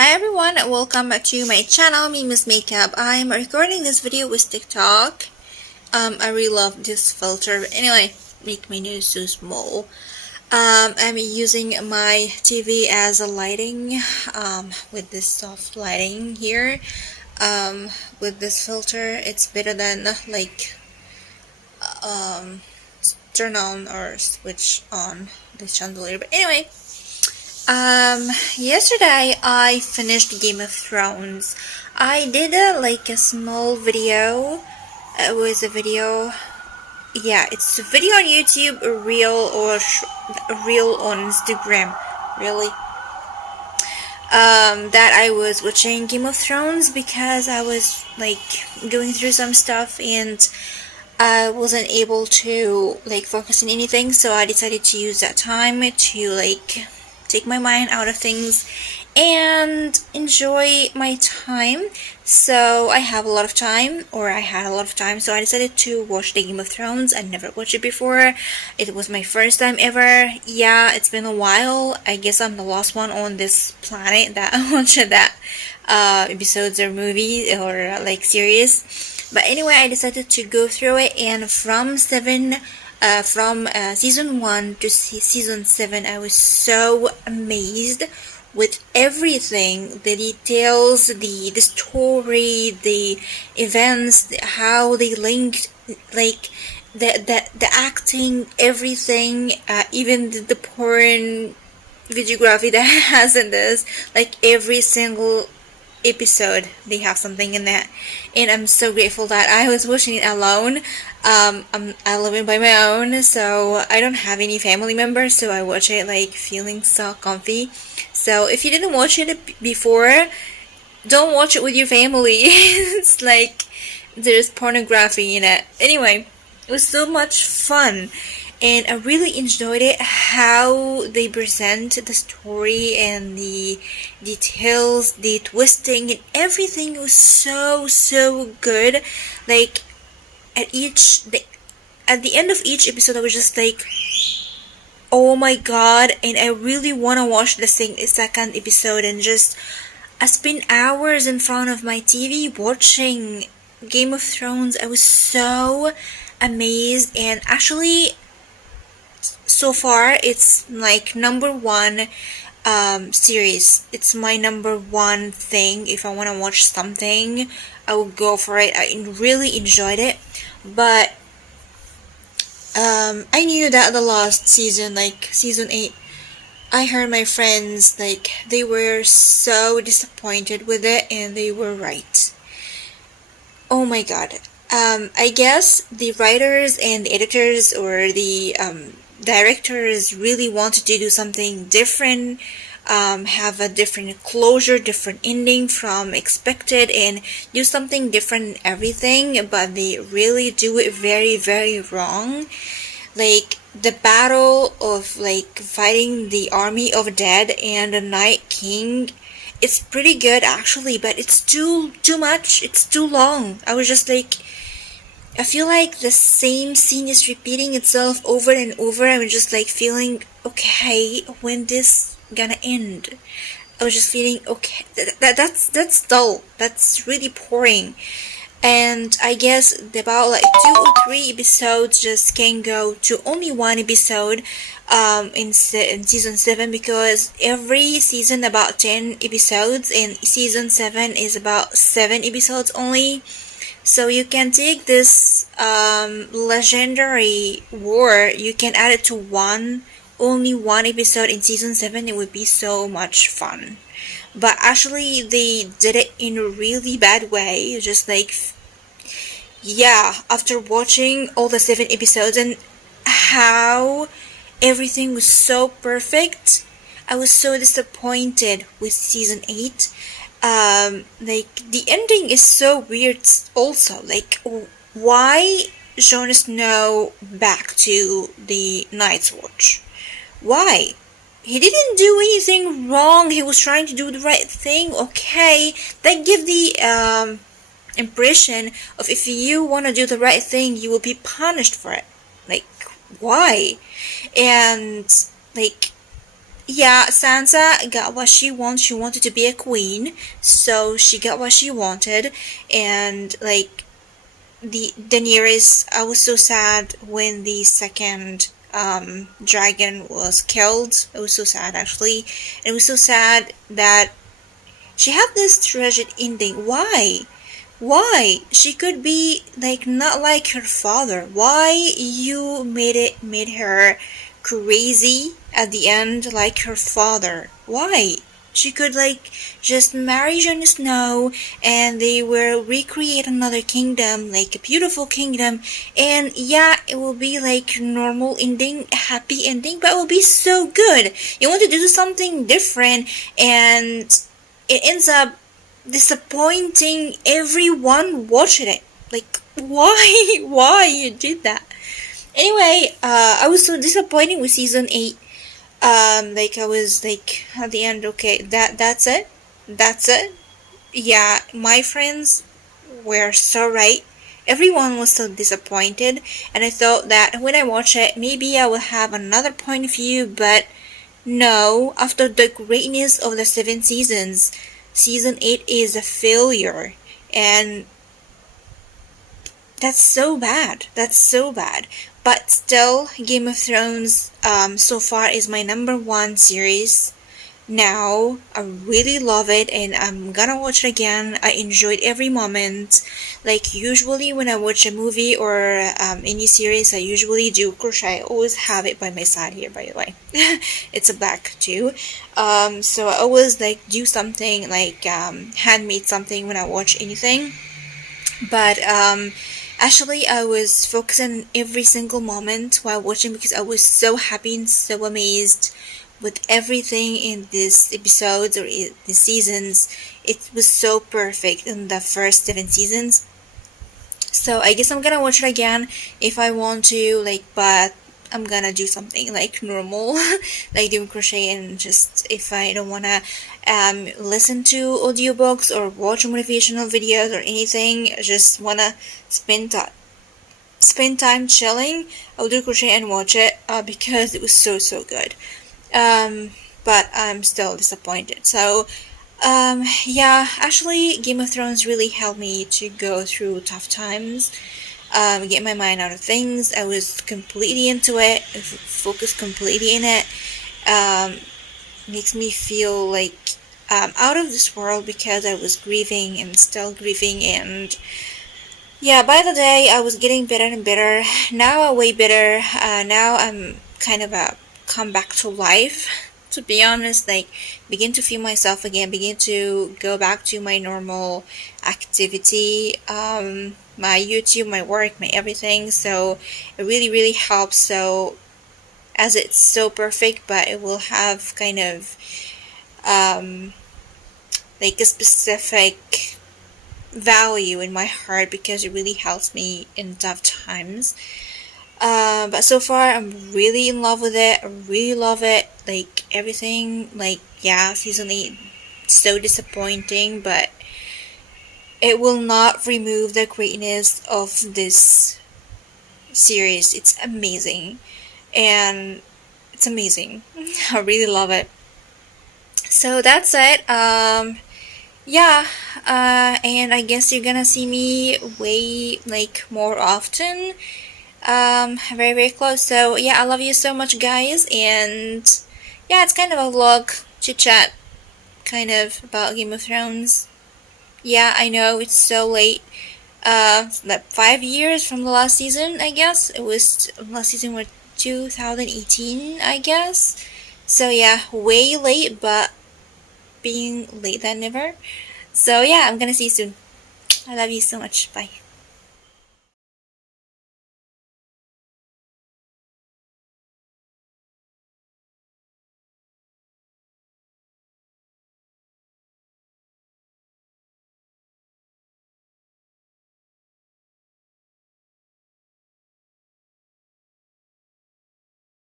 Hi everyone, welcome back to my channel, Miss Makeup. I'm recording this video with TikTok. I really love this filter. Anyway, make my nose so small. I'm using my TV as a lighting, with this soft lighting here. With this filter, it's better than turn on or switch on the chandelier. But anyway, yesterday I finished Game of Thrones. I did a small video. It was a video. Yeah, it's a video on YouTube, a reel or a reel on Instagram. Really. That I was watching Game of Thrones because I was going through some stuff and I wasn't able to focus on anything, so I decided to use that time to take my mind out of things and enjoy my time. So I have a lot of time, or I had a lot of time, so I decided to watch the Game of Thrones. I never watched it before. It was my first time ever. Yeah, it's been a while. I guess I'm the last one on this planet that watched that episodes or movie or series. But anyway, I decided to go through it, and from season 1 to season 7, I was so amazed with everything, the details, the story, the events, how they linked, the acting, everything, even the porn videography that has in this, every single episode they have something in that, and I'm so grateful that I was watching it alone. I live in by my own, so I don't have any family members, so I watch it feeling so comfy. So if you didn't watch it before, don't watch it with your family. It's there's pornography in it. Anyway, it was so much fun, and I really enjoyed it, how they present the story and the details, the twisting, and everything was so good. At the end of each episode, I was just oh my god, and I really want to watch the second episode, and just I spent hours in front of my TV watching Game of Thrones. I was so amazed, and actually so far it's number one series. It's my number one thing. If I want to watch something, I will go for it. I really enjoyed it, but I knew that the last season, season 8, I heard my friends they were so disappointed with it, and they were right. Oh my god. I guess the writers and the editors or the directors really wanted to do something different, have a different closure, different ending from expected, and do something different in everything, but they really do it very wrong. The battle of fighting the army of dead and the Night King, it's pretty good actually, but it's too much. It's too long. I was just I feel like the same scene is repeating itself over and over. I was just feeling, okay, when this gonna end? I was just feeling, okay, that's dull. That's really boring. And I guess about 2 or 3 episodes just can go to only 1 episode in season 7, because every season about 10 episodes, and season 7 is about 7 episodes only. So you can take this legendary war, you can add it to only one episode in season 7. It would be so much fun. But actually they did it in a really bad way. Just yeah, after watching all the 7 episodes and how everything was so perfect, I was so disappointed with season 8. The ending is so weird also. Why Jon Snow back to the Night's Watch? Why? He didn't do anything wrong. He was trying to do the right thing. Okay, they give the impression of, if you want to do the right thing, you will be punished for it. Why? And yeah, Sansa got what she wants. She wanted to be a queen, so she got what she wanted. And like the Daenerys, I was so sad when the second dragon was killed. It was so sad, actually. It was so sad that she had this tragic ending. Why? Why? She could be like not like her father. Why you made her crazy at the end like her father? Why? She could like just marry Jon Snow and they will recreate another kingdom, like a beautiful kingdom, and yeah, it will be like normal ending, happy ending, but it will be so good. You want to do something different and it ends up disappointing everyone watching it. Like, why? Why you did that? Anyway, I was so disappointed with season 8. Like I was like at the end, okay, that's it, that's it. Yeah, my friends were so right. Everyone was so disappointed, and I thought that when I watch it, maybe I will have another point of view, but no, after the greatness of the 7 seasons, season 8 is a failure. And that's so bad. That's so bad. But still, Game of Thrones so far is my number one series. Now, I really love it and I'm gonna watch it again. I enjoyed every moment. Like, usually when I watch a movie or any series, I usually do crochet. I always have it by my side here, by the way. It's a bag too. So I always like do something like handmade something when I watch anything. But actually, I was focusing on every single moment while watching because I was so happy and so amazed with everything in this episodes or in the seasons. It was so perfect in the first 7 seasons. So I guess I'm gonna watch it again if I want to, like, but I'm gonna do something like normal, like doing crochet, and just if I don't wanna listen to audiobooks or watch motivational videos or anything, I just wanna spend time chilling, I'll do crochet and watch it because it was so good. Um, but I'm still disappointed. So yeah, actually, Game of Thrones really helped me to go through tough times, get my mind out of things. I was completely into it, focused completely in it. Um, Makes me feel like out of this world because I was grieving and still grieving. And yeah, by the day, I was getting better and better. Now I'm way better. Now I'm kind of come back to life. To be honest, like begin to feel myself again, begin to go back to my normal activity, my YouTube, my work, my everything. So it really helps. So as it's so perfect, but it will have kind of um, like a specific value in my heart because it really helps me in tough times. But so far, I'm really in love with it. I really love it. Like everything, like yeah, season 8, so disappointing, but it will not remove the greatness of this series. It's amazing, and it's amazing. I really love it. So that's it. Yeah. And I guess you're gonna see me way like more often. Very close. So yeah, I love you so much, guys. And yeah, it's kind of a vlog chit chat kind of about Game of Thrones. Yeah, I know it's so late. Like 5 years from the last season, I guess it was last season was 2018, I guess. So yeah, way late, but being late than never. So yeah, I'm gonna see you soon. I love you so much. Bye.